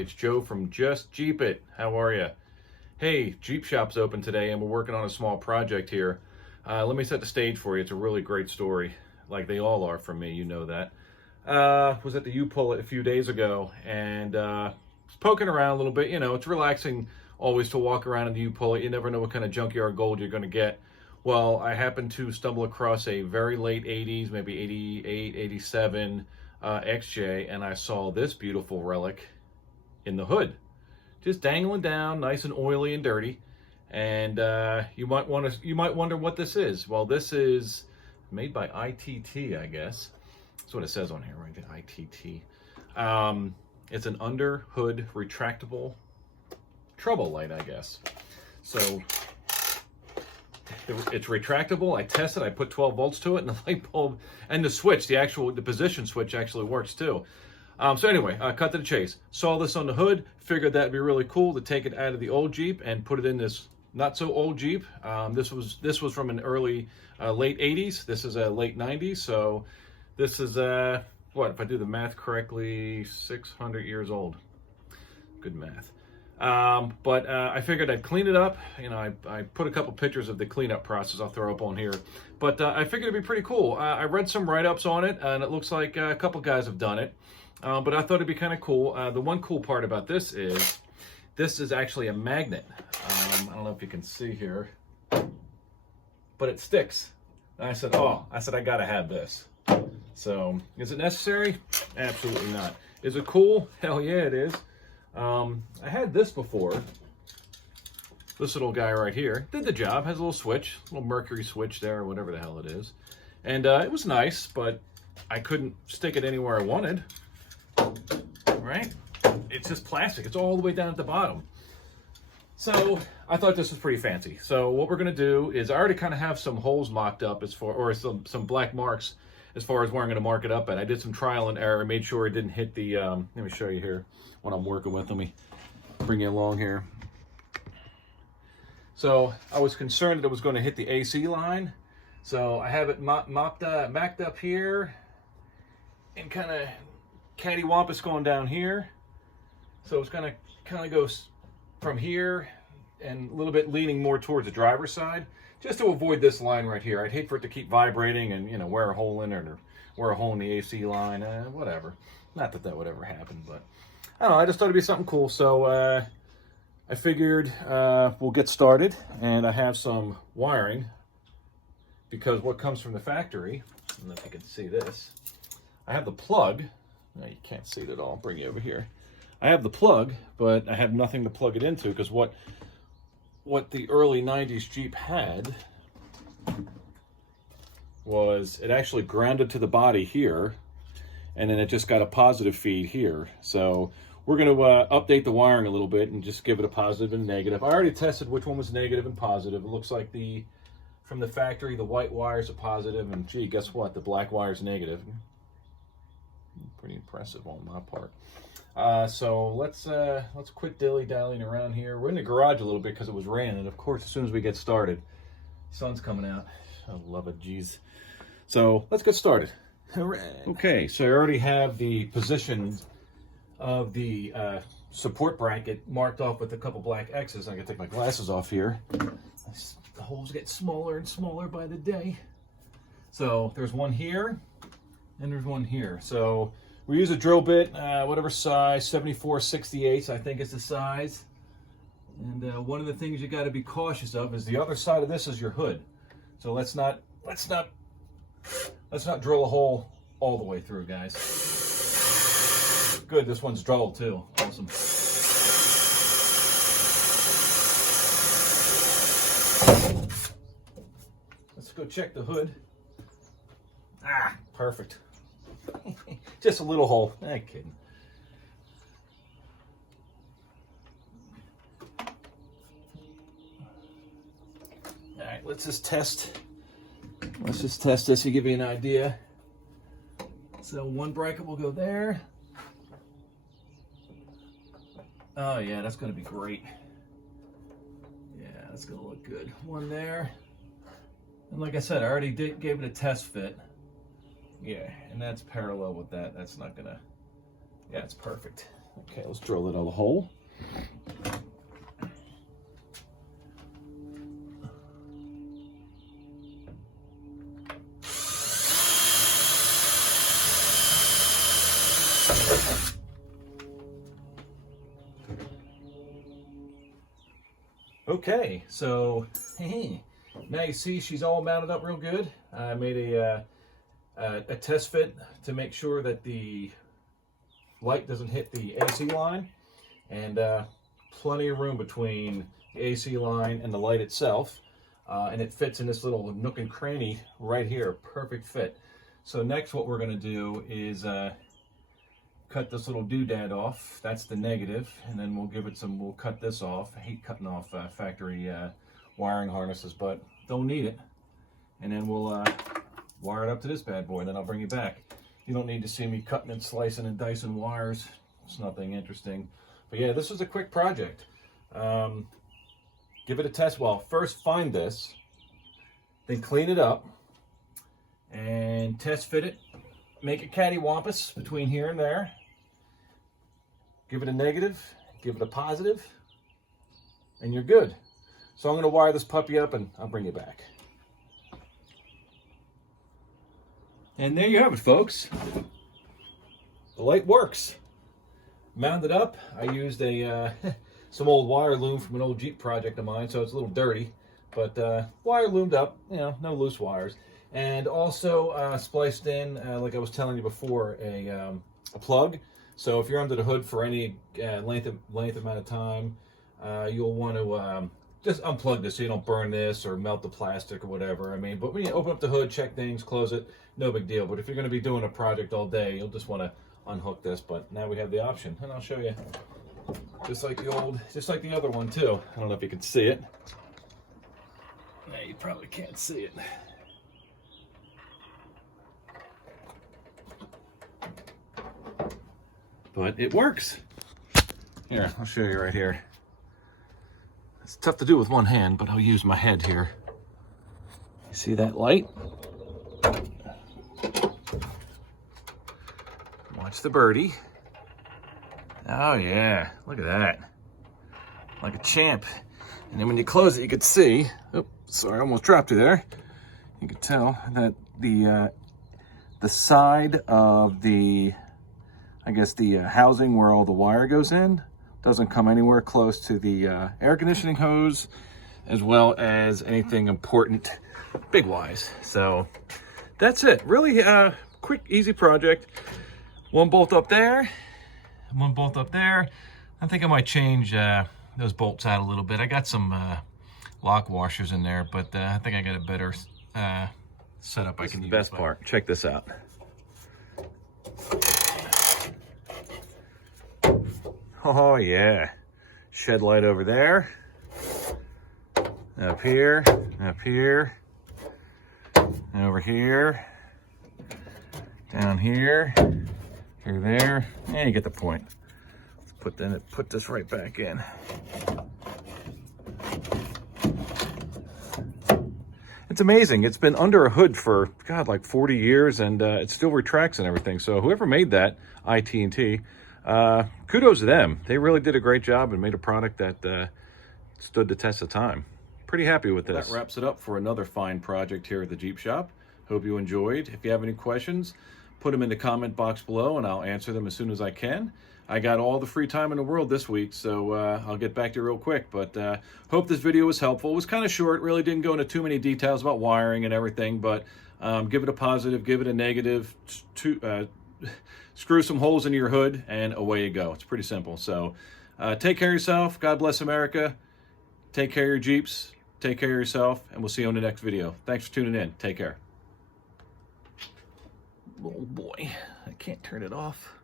it's Joe from Just Jeep It. How are you? Hey, Jeep Shop's open today and we're working on a small project here. Let me set the stage for you. It's a really great story, like they all are from me, you know that. Was at the U-Pull a few days ago and was poking around a little bit. You know, it's relaxing always to walk around in the U-Pull. You never know what kind of junkyard gold you're going to get. Well, I happened to stumble across a very late 80s, maybe 88, 87 XJ, and I saw this beautiful relic in the hood, just dangling down, nice and oily and dirty. And you might wonder what this is. Well, this is made by ITT, I guess. That's what it says on here, right? The ITT. It's an Underhood retractable trouble light, I guess. So it's retractable. I tested. I put 12 volts to it, and the light bulb and the switch, the position switch, actually works too. So anyway, cut to the chase. Saw this on the hood. Figured that'd be really cool to take it out of the old Jeep and put it in this not so old Jeep. This was from an early late 80s. This is a late 90s. So this is what, if I do the math correctly, 600 years old. Good math. But I figured I'd clean it up. You know, I put a couple pictures of the cleanup process I'll throw up on here. But I figured it'd be pretty cool. I read some write-ups on it, and it looks like a couple guys have done it. But I thought it'd be kind of cool. The one cool part about this is actually a magnet. I don't know if you can see here, but it sticks. And I said, I gotta have this. So, is it necessary? Absolutely not. Is it cool? Hell yeah, it is. I had this before. This little guy right here did the job. Has a little switch, a little mercury switch there, or whatever the hell it is. And it was nice, but I couldn't stick it anywhere I wanted. Right? It's just plastic. It's all the way down at the bottom. So I thought this was pretty fancy. So what we're gonna do is I already kind of have some holes mocked up or some black marks as far as where I'm gonna mark it up at. I did some trial and error, made sure it didn't hit the, let me show you here what I'm working with. Let me bring you along here. So I was concerned that it was gonna hit the AC line. So I have it backed up here and kind of cattywampus going down here. So it's gonna kind of go from here and a little bit leaning more towards the driver's side, just to avoid this line right here. I'd hate for it to keep vibrating and, you know, wear a hole in it or wear a hole in the AC line, whatever. Not that that would ever happen, but I don't know, I just thought it'd be something cool. So I figured we'll get started, and I have some wiring, because what comes from the factory, I don't know if you can see this, I have the plug. No, you can't see it at all. I'll bring you over here. I have the plug, but I have nothing to plug it into, because what the early 90s Jeep had was it actually grounded to the body here, and then it just got a positive feed here. So we're going to update the wiring a little bit and just give it a positive and negative. I already tested which one was negative and positive. It looks like from the factory, the white wire's a positive, and gee, guess what? The black wire's negative. Pretty impressive on my part. So let's quit dilly-dallying around here. We're in the garage a little bit because it was raining, and of course, as soon as we get started, sun's coming out. I love it, geez. So let's get started. Okay, so I already have the position of the support bracket marked off with a couple black X's. I can take my glasses off here. The holes get smaller and smaller by the day. So there's one here, and there's one here. So we use a drill bit, whatever size, 74/68, I think is the size. And one of the things you got to be cautious of is the other side of this is your hood. So let's not drill a hole all the way through, guys. Good, this one's drilled too. Awesome. Let's go check the hood. Ah, perfect. Just a little hole. Kidding. All right, let's just test this to give you an idea. So one bracket will go there. Oh yeah, that's going to be great. Yeah, that's going to look good. One there. And like I said, I already gave it a test fit. Yeah, and that's parallel with that. That's not gonna, yeah, it's perfect. Okay, let's drill it out of the hole. Okay, so now you see she's all mounted up real good. I made a test fit to make sure that the light doesn't hit the AC line, and plenty of room between the AC line and the light itself, and it fits in this little nook and cranny right here. Perfect fit. So next what we're going to do is cut this little doodad off. That's the negative, and then we'll cut this off. I hate cutting off factory wiring harnesses, but don't need it. And then we'll wire it up to this bad boy, and then I'll bring you back. You don't need to see me cutting and slicing and dicing wires. It's nothing interesting. But yeah, this was a quick project. Give it a test. Well, first find this, then clean it up, and test fit it. Make it cattywampus between here and there. Give it a negative, give it a positive, and you're good. So I'm going to wire this puppy up, and I'll bring you back. And there you have it, folks. The light works. Mounted up. I used a some old wire loom from an old Jeep project of mine, so it's a little dirty, but wire loomed up. You know, no loose wires. And also spliced in, like I was telling you before, a plug. So if you're under the hood for any length amount of time, you'll want to just unplug this so you don't burn this or melt the plastic or whatever. I mean, but when you open up the hood, check things, close it, no big deal. But if you're going to be doing a project all day, you'll just want to unhook this. But now we have the option, and I'll show you. Just like the other one too. I don't know if you can see it. Yeah, you probably can't see it. But it works. Here, I'll show you right here. It's tough to do with one hand, but I'll use my head here. You see that light? Watch the birdie. Oh yeah, look at that. Like a champ. And then when you close it, you can see, oh, sorry, I almost dropped you there. You can tell that the side of the, I guess the housing where all the wire goes in doesn't come anywhere close to the air conditioning hose, as well as anything important big wise. So that's it. Really quick, easy project. One bolt up there, one bolt up there. I think I might change those bolts out a little bit. I got some lock washers in there, but I think I got a better setup I can use. The best part, check this out. Oh yeah, shed light over there, up here, over here, down here, here, there, and you get the point. Put this right back in. It's amazing. It's been under a hood for, God, like 40 years, and it still retracts and everything. So whoever made that, IT&T, kudos to them. They really did a great job and made a product that stood the test of time. Pretty happy with this. That wraps it up for another fine project here at the Jeep Shop. Hope you enjoyed. If you have any questions, put them in the comment box below and I'll answer them as soon as I can. I got all the free time in the world this week, so I'll get back to you real quick. But hope this video was helpful. It was kind of short, really didn't go into too many details about wiring and everything, but give it a positive, give it a negative, screw some holes into your hood, and away you go. It's pretty simple. So take care of yourself. God bless America. Take care of your Jeeps. Take care of yourself, and we'll see you on the next video. Thanks for tuning in. Take care. Oh boy, I can't turn it off.